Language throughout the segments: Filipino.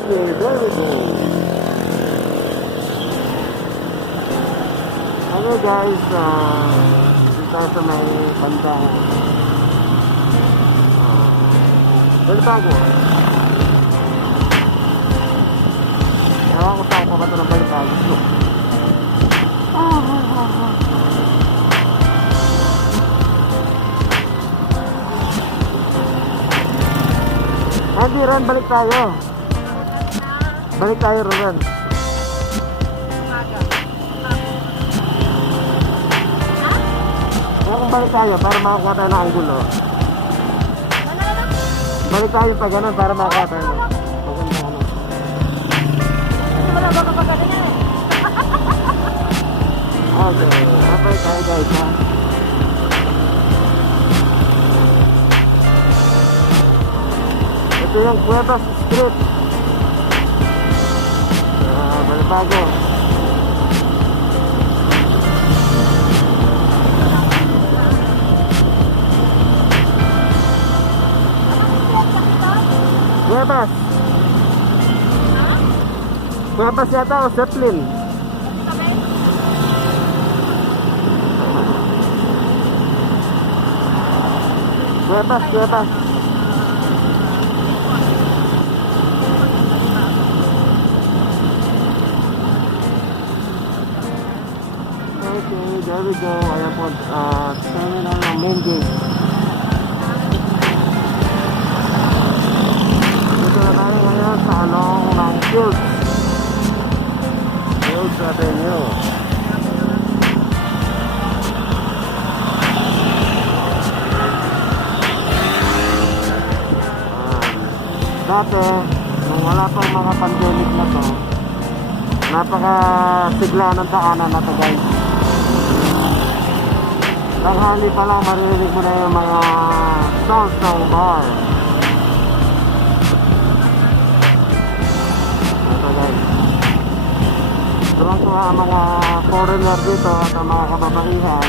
Okay, there we go. Okay guys, dito tayo sa may bandang Balibago. Ewan ko saan pa ba ito ng Balibago. Hindi Ron, balik tayo. Balik tayo Ron. Kung balik tayo para makakuha tayo ng anggulo. Balik tayo pa ganun para makakuha tayo. Maganda ano. Hindi mo na ba kapag ano yan? Okay, abay tayo guys ha. Ito yung Cuevas Street. Balibago. Cuevas. Cuevas yata o Zeppelin. Cuevas, Cuevas. Okay, there we go. Ayan po, terminal ng main gate. Dito na tayo ngayon sa along ng Fields. Fields Avenue. Dati, nung wala pang mga pandemic na to, napakasigla ng daanan na to guys. Tanghali pa lang maririnig mo na yung mga sounds ng bar. Ito guys. Tuwang-tuwa ang mga foreigner dito at ang mga kababaihan.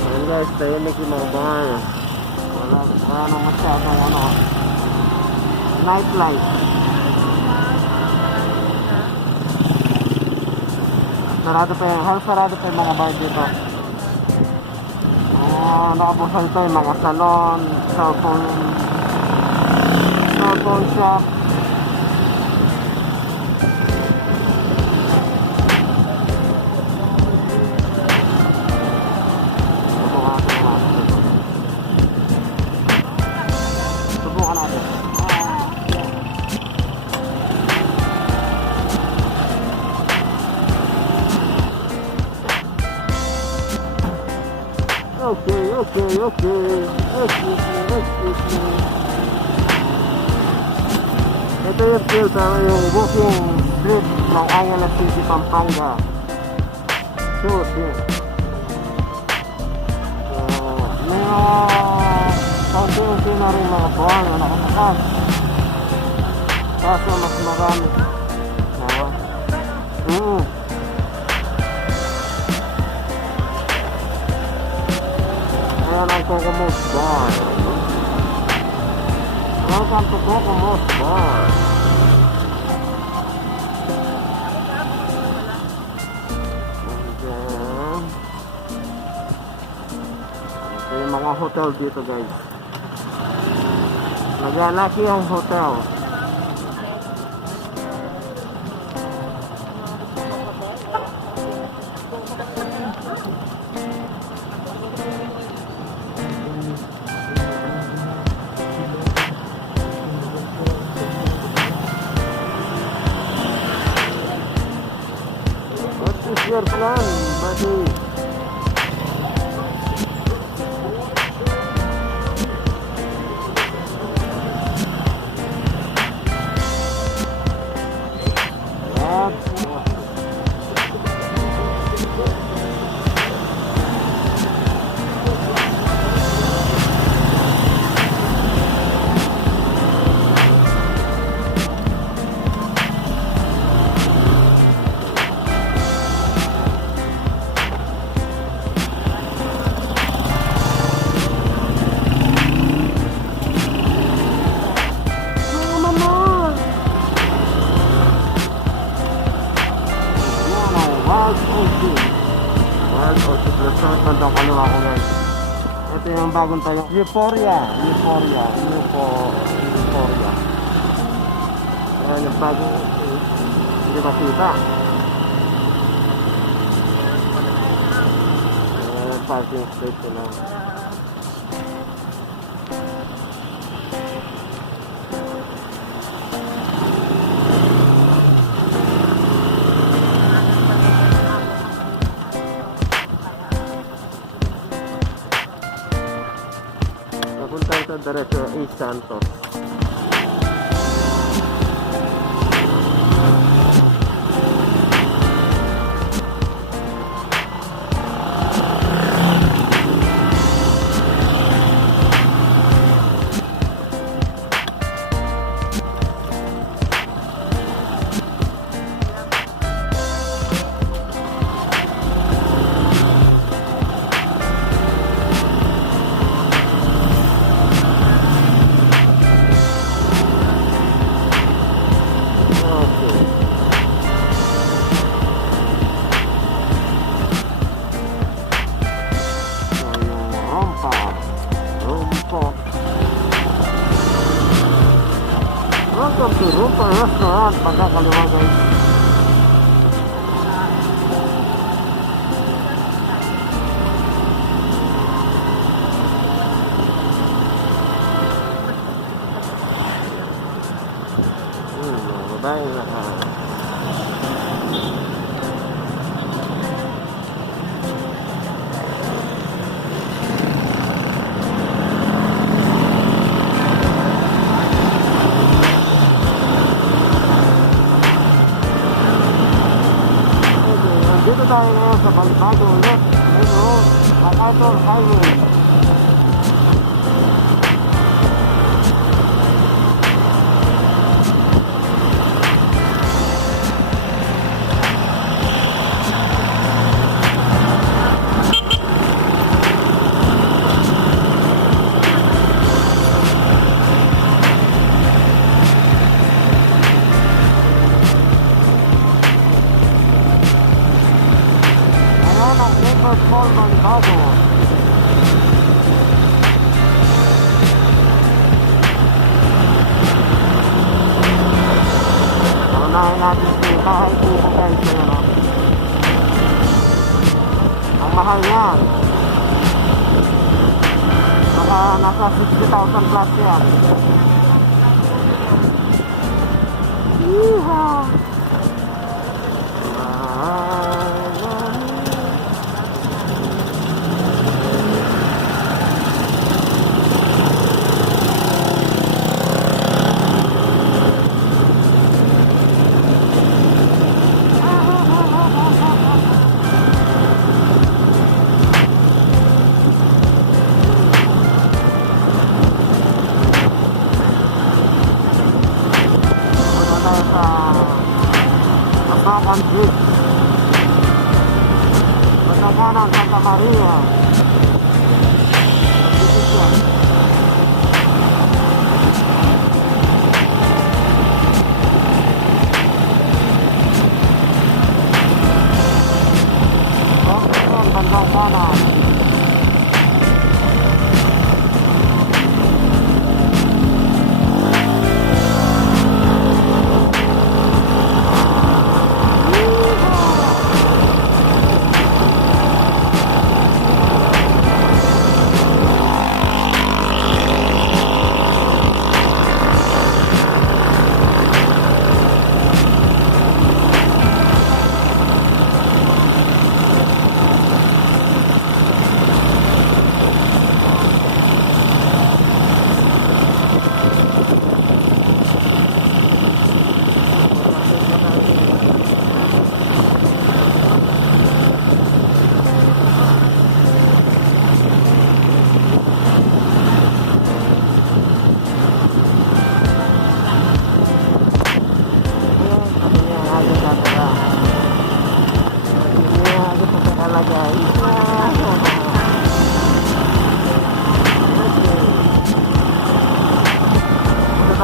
Ayan guys, tahimik yung mga bar. Wala nang masyadong ano, nightlife. Sarado pa yung mga bar dito. Nakabuksan ito yung mga salon, cellphone shop. Okay. Ito yung field sa yung walking street ng Angeles City, Pampanga. Shoot, yun. May mga kaunti-unti na rin mga buwan na nakatakas. Kaso mas marami. Ayan ang Kokomo's Bar. Welcome to Kokomo's Bar. Ito yung mga hotel dito guys. Nagalaki ang hotel. Your plan, buddy. World of Superstars, bandang kaliwa ko guys. Ito yung bagong tayo. Euphoria. Ayan yung bagong hindi makita. Ayan, parking space ko lang. Napunta sa diretso East Santos. Welcome to Rumpa Restaurant, pagkakaliwa guys. Mga babae na dito tayo ngayon sa Balibago ulit. Ngayon, MacArthur Highway. Small Balibago. Unahin natin si Bahay Kubo guys. Ang mahal yan. Baka nasa 60,000 plus yan. Yeehaw! Bakan Bridge, Batanganan, Santa Maria. Dito siya. Bangkalan, bandang kanan.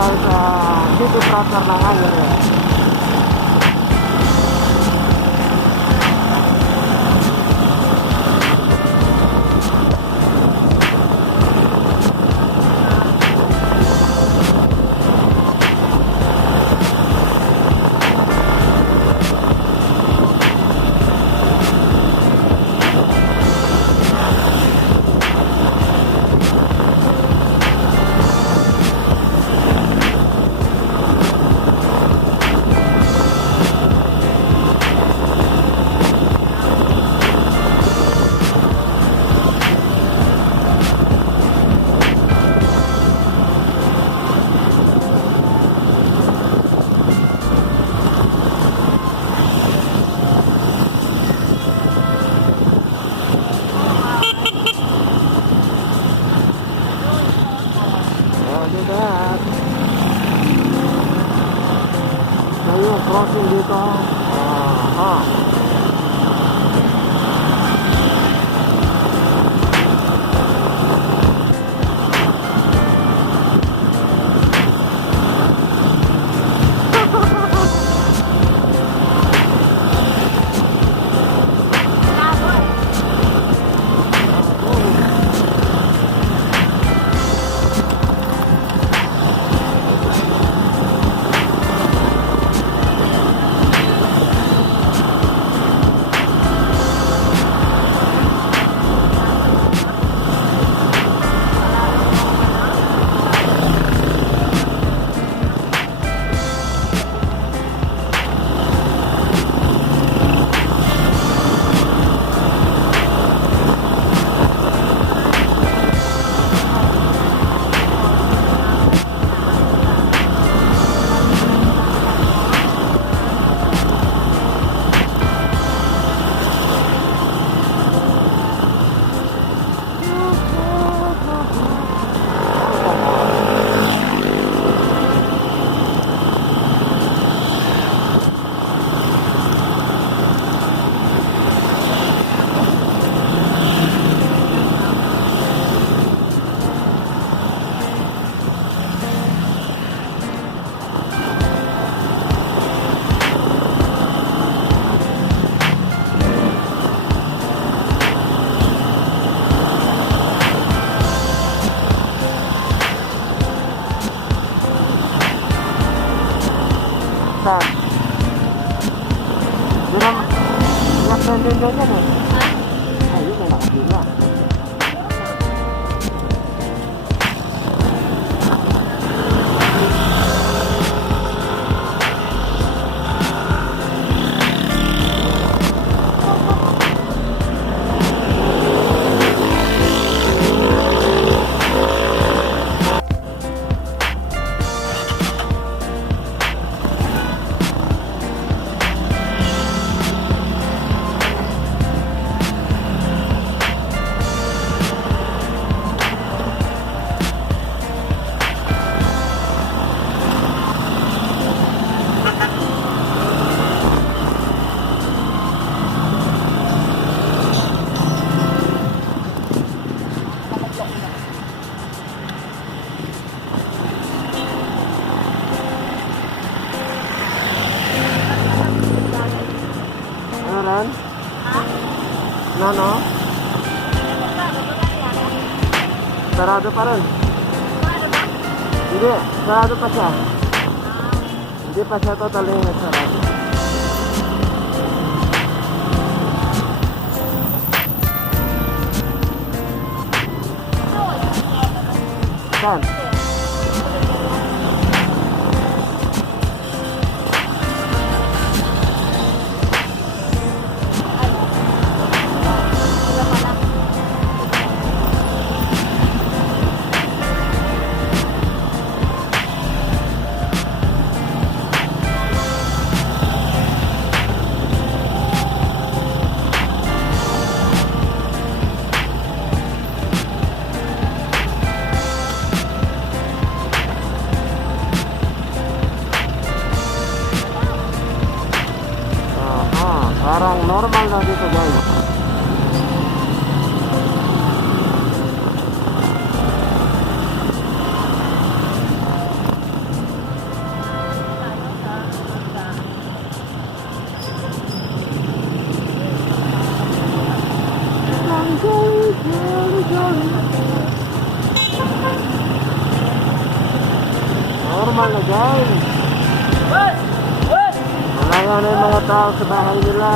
tayo sa City Proper ng Ayun. crossing dito. Aha. Saan? Yun ang nakasendin din yan eh. Ay, yun na nakasila. Ran? No? Sarado pa rin. Hindi, sarado pa siya. Hindi pa siya totally sarado. Saan? Parang normal na dito guys. Normal na guys. Malaya na yung mga tao sa bahay nila.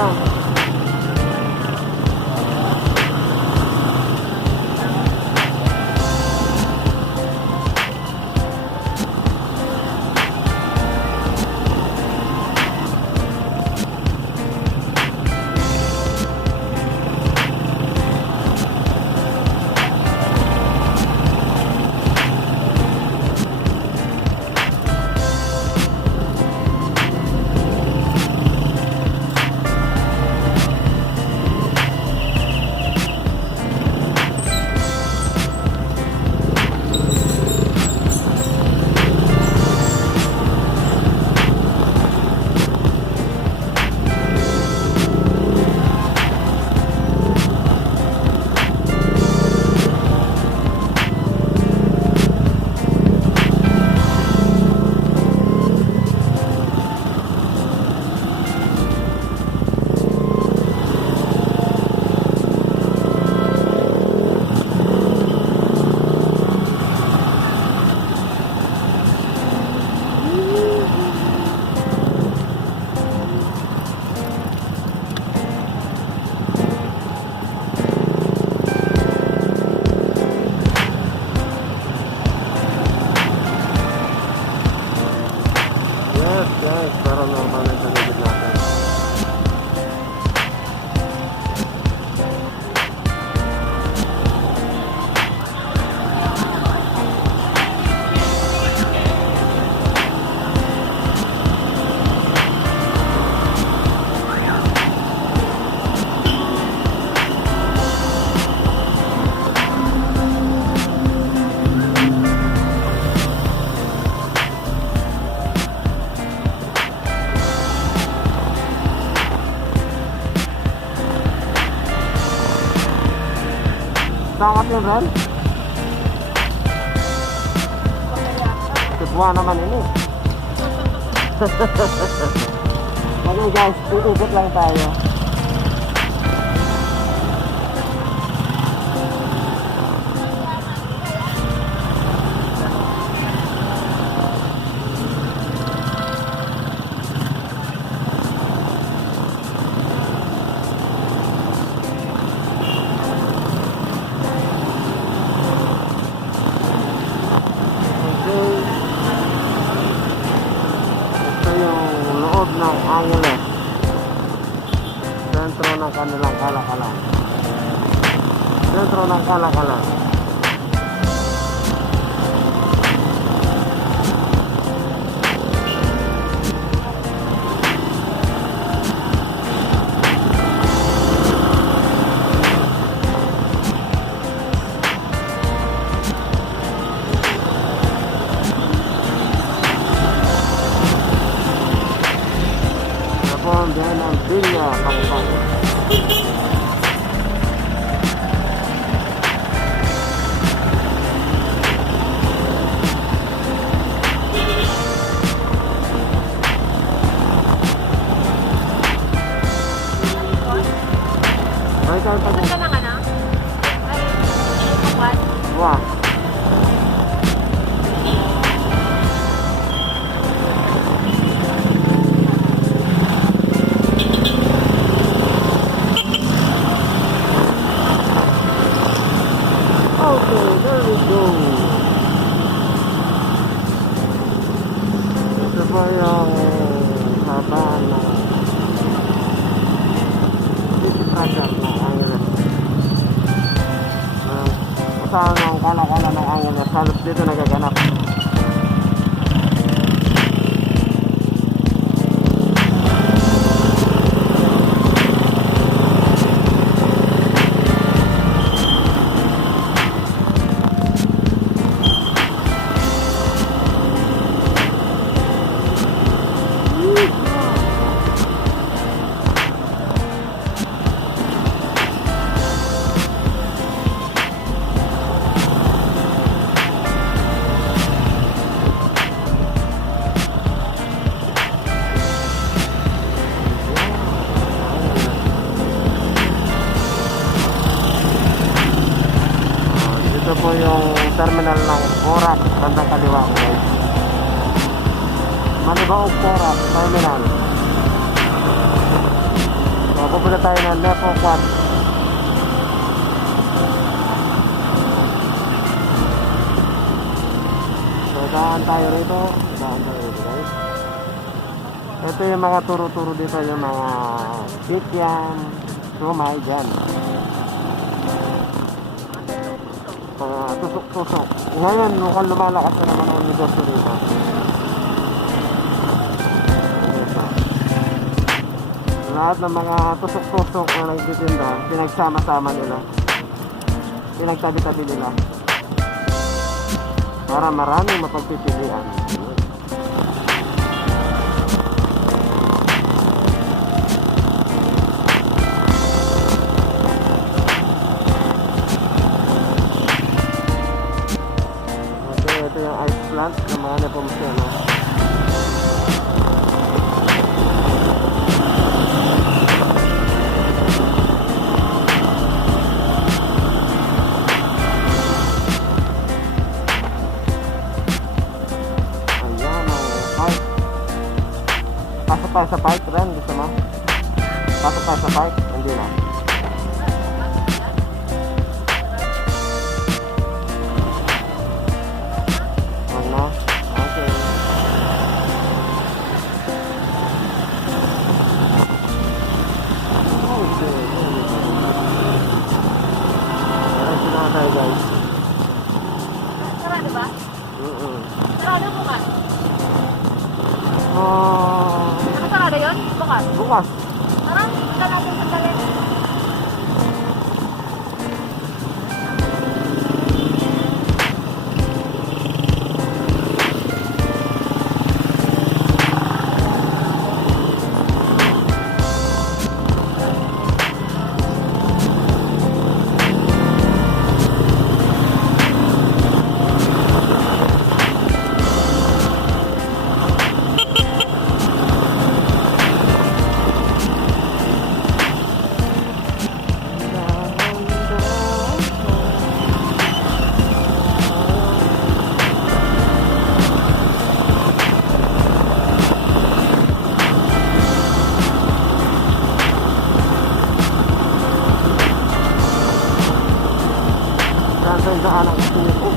Sangat yun, Ren. Kedua naman ini. Okay guys, uubot lang tayo. Ng Angeles, sentro ng kanilang kalakalan, sentro ng kalakalan. Diyan ang Villa Pampanga. Ay, kaya pa Punta lang ano? Ay, what? Wah. Okay, there we go. Ito po yung habaan ng Project ng Angeles. Saan ang kalakalan ng Angeles? Halos dito nagaganap. Ito po yung terminal ng Corac, bandang kaliwa ko guys. Manibaog Corac terminal. So, pupunta tayo ng Nepo Quad. So, daan tayo rito guys. Ito yung mga turo-turo dito, yung mga bigyan, sumay dyan. Tusok-tusok. Ngayon, mukhang lumalakas na naman ang negosyo dito. Lahat ng mga tusok-tusok na nagtitinda, pinagsama-sama nila. Pinagtabi-tabi nila. Para maraming mapagpipilian. Ito yung ice plant ng mga Nepomuceno. Ayan ang pipe. Pasok tayo sa pipe rin, gusto mo? Pasok tayo sa pipe, hindi na. Tayo guys. Sarado ba? Sarado bukas? Sarado yun? Bukas? Bukas. Parang punta natin sa talent. daanan kasi nito.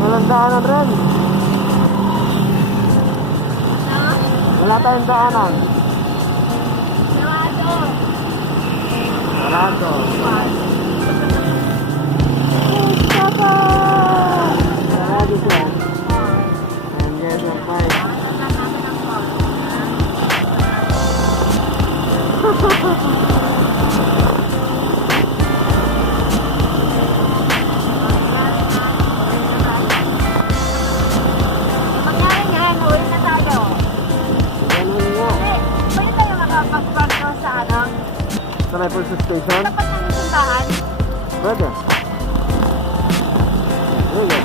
Walang daanan rin. No? Wala tayong daanan. Sarado. Wala to. Sarado siya. And yes, I'm fine. Mangyari nga, uwi na tayo. Ganun nga. Hindi, pwede tayo makapag-park doon sa ano? Sa may police station? Tapat ng sundahan. Pwede. Pwede.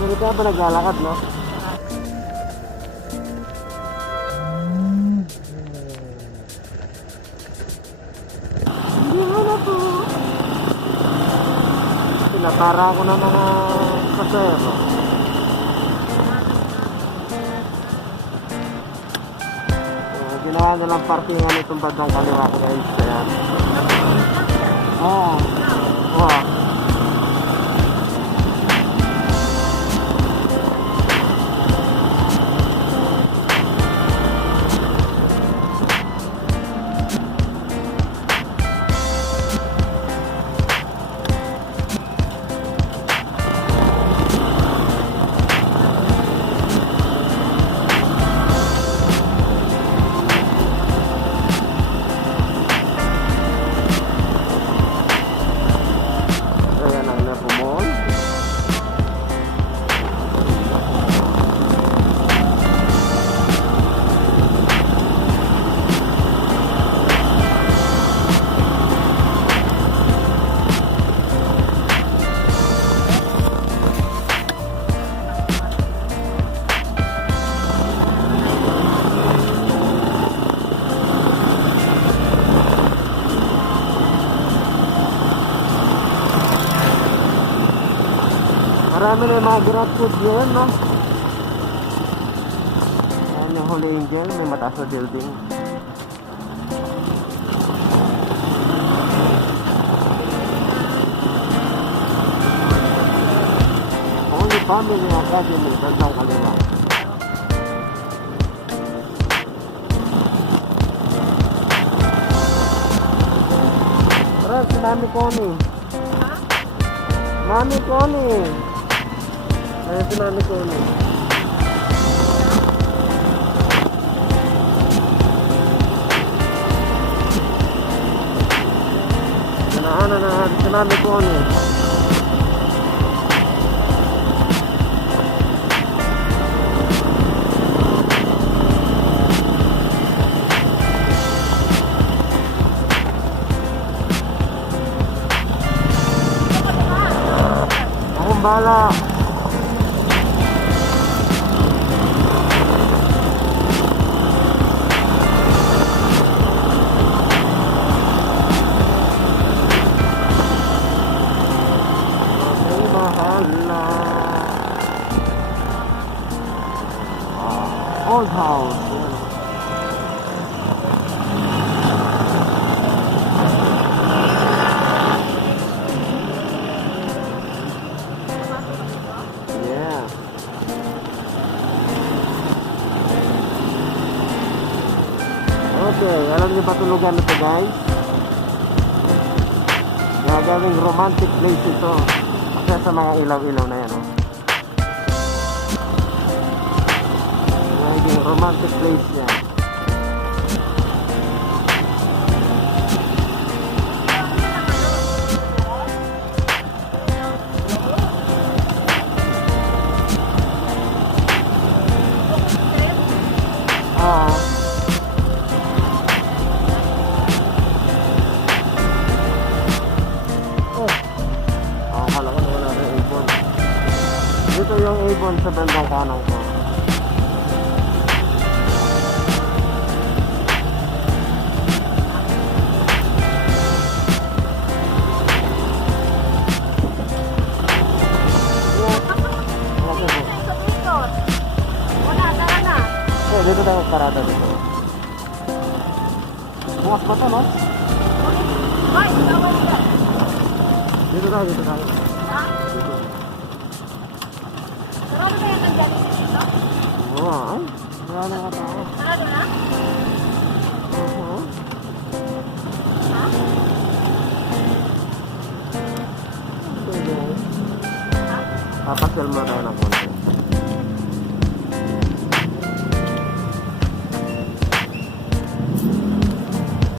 Ganito ba naglalakad, no? Hindi mo na po. Pinapara ko ng mga kasero. Ginawa nilang parkingan itong bandang kaliwa ko guys. Kaya... Oo. Oo. Ayan ang napumol. Marami na yung mga grab food ngayon, no? Ayan yung Holy Angel, may mataas na building. Holy Family Academy, bandang kaliwa. Tara, si Mami Connie. Mami Connie. Ayan si Mami Connie. Ganaan na si Mami Connie. Akong bala. Old house. Yeah. Okay, alam niyo ba tulugan ito guys? Gagawing romantic place ito. Kasi sa mga ilaw-ilaw na yan, oh. Gagawing romantic place niya. Ito yung Avon sa bandang kanan ko. Sa dito. Wala, tara na. Dito tayo parada dito. Bukas pa to, no? Hoy, bawal ka. Dito tayo. Ha? Dito. Sarado kaya ng galing dito? Oo, ay. Wala na nga tao. Sarado na? Oo. Ha? Pwede. Ha? Papasyal mo tayo ng konti.